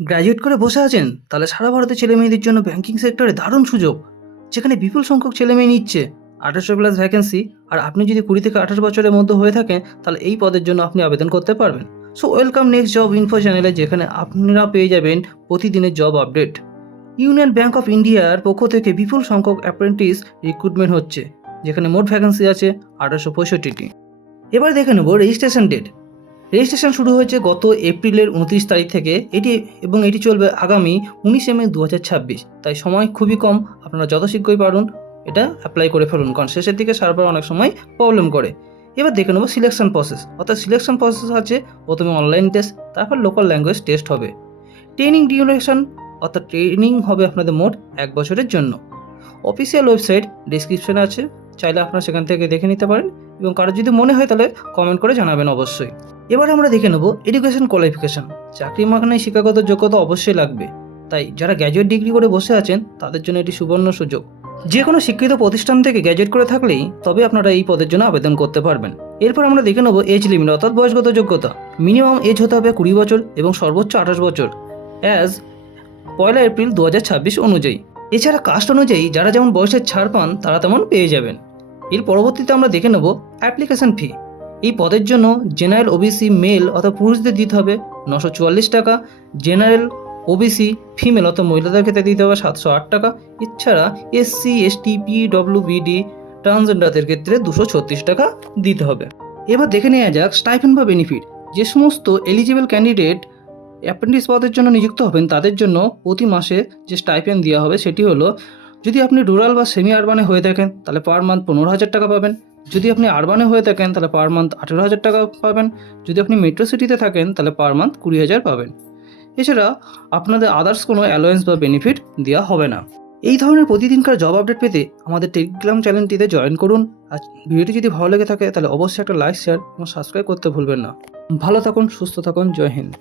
Graduate করে বসে আছেন? তাহলে সারা ভারতের ছেলেমেয়েদের জন্য ব্যাংকিং সেক্টরে দারুণ সুযোগ, যেখানে বিপুল সংখ্যক ছেলেমেয়ে নিচ্ছে। 1800+ ভ্যাকেন্সি। আর আপনি যদি 20 থেকে 28 বছরের মধ্যে হয়ে থাকেন, তাহলে এই পদের জন্য আপনি আবেদন করতে পারবেন। So welcome next job info চ্যানেলে, যেখানে আপনারা পেয়ে যাবেন প্রতিদিনের job update. Union bank of ইন্ডিয়ার পক্ষ থেকে বিপুল সংখ্যক অ্যাপ্রেন্টিস রিক্রুটমেন্ট হচ্ছে, যেখানে মোট ভ্যাকেন্সি আছে 1865টি। এবার দেখে নেব রেজিস্ট্রেশন ডেট। রেজিস্ট্রেশন শুরু হয়েছে গত এপ্রিলের 29 তারিখ থেকে এটি চলবে আগামী 19 মে 2026। তাই সময় খুবই কম, আপনারা যত শীঘ্রই পারুন এটা অ্যাপ্লাই করে ফেলুন, কারণ শেষের দিকে সার্ভার অনেক সময় প্রবলেম করে। এবার দেখে নেব সিলেকশন প্রসেস। অর্থাৎ সিলেকশন প্রসেস আছে, প্রথমে অনলাইন টেস্ট, তারপর লোকাল ল্যাঙ্গুয়েজ টেস্ট হবে। ট্রেনিং ডিউরেশন, অর্থাৎ ট্রেনিং হবে আপনাদের মোট 1 বছরের জন্য। অফিসিয়াল ওয়েবসাইট ডিসক্রিপশনে আছে, চাইলে আপনারা সেখান থেকে দেখে নিতে পারেন, এবং কারো যদি মনে হয় তাহলে কমেন্ট করে জানাবেন অবশ্যই। এবার আমরা দেখে নেব এডুকেশন কোয়ালিফিকেশন। চাকরি মানে শিক্ষাগত যোগ্যতা অবশ্যই লাগবে, তাই যারা গ্র্যাজুয়েট ডিগ্রি করে বসে আছেন তাদের জন্য এটি সুবর্ণ সুযোগ। যে কোনো শিক্ষিত প্রতিষ্ঠান থেকে গ্র্যাজুয়েট করে থাকলেই তবে আপনারা এই পদের জন্য আবেদন করতে পারবেন। এরপর আমরা দেখে নেব এজ লিমিট, অর্থাৎ বয়সগত যোগ্যতা। মিনিমাম এজ হতে হবে 20 বছর এবং সর্বোচ্চ 28 বছর অ্যাজ 1 এপ্রিল 2026 অনুযায়ী। এছাড়া কাস্ট অনুযায়ী যারা যেমন বয়সের ছাড় পান তারা তেমন পেয়ে যাবেন। এর পরবর্তীতে আমরা দেখে নেব অ্যাপ্লিকেশন ফি। এই পদের জন্য জেনারেল ওবিসি মেল অর্থাৎ পুরুষদের দিতে হবে 944 টাকা, জেনারেল ওবিসি ফিমেল অর্থাৎ মহিলাদের ক্ষেত্রে দিতে হবে 708 টাকা। এছাড়া SC ST PWBD ট্রান্সজেন্ডারদের ক্ষেত্রে 236 টাকা দিতে হবে। এবার দেখে নেওয়া যাক স্টাইপেন্ড বা বেনিফিট। যে সমস্ত এলিজিবল ক্যান্ডিডেট অ্যাপ্রেন্টিস পদের জন্য নিযুক্ত হবেন তাদের জন্য প্রতি মাসে যে স্টাইপেন্ড দেওয়া হবে সেটি হলো, যদি আপনি রুরাল বা সেমি আরবানে হয়ে থাকেন তাহলে পার মান্থ 15,000 টাকা পাবেন। যদি আপনি আরবানে হয়ে থাকেন তাহলে পার মান্থ 18,000 টাকা পাবেন। যদি আপনি মেট্রো সিটিতে থাকেন তাহলে পার মান্থ 20,000 পাবেন। এছাড়া আপনাদের আদার্স কোনো অ্যালোয়েন্স বা বেনিফিট দেওয়া হবে না। এই ধরনের প্রতিদিনকার জব আপডেট পেতে আমাদের টেলিগ্রাম চ্যানেলটিতে জয়েন করুন। আর ভিডিওটি যদি ভালো লেগে থাকে তাহলে অবশ্যই একটা লাইক, শেয়ার এবং সাবস্ক্রাইব করতে ভুলবেন না। ভালো থাকুন, সুস্থ থাকুন, জয় হিন্দ।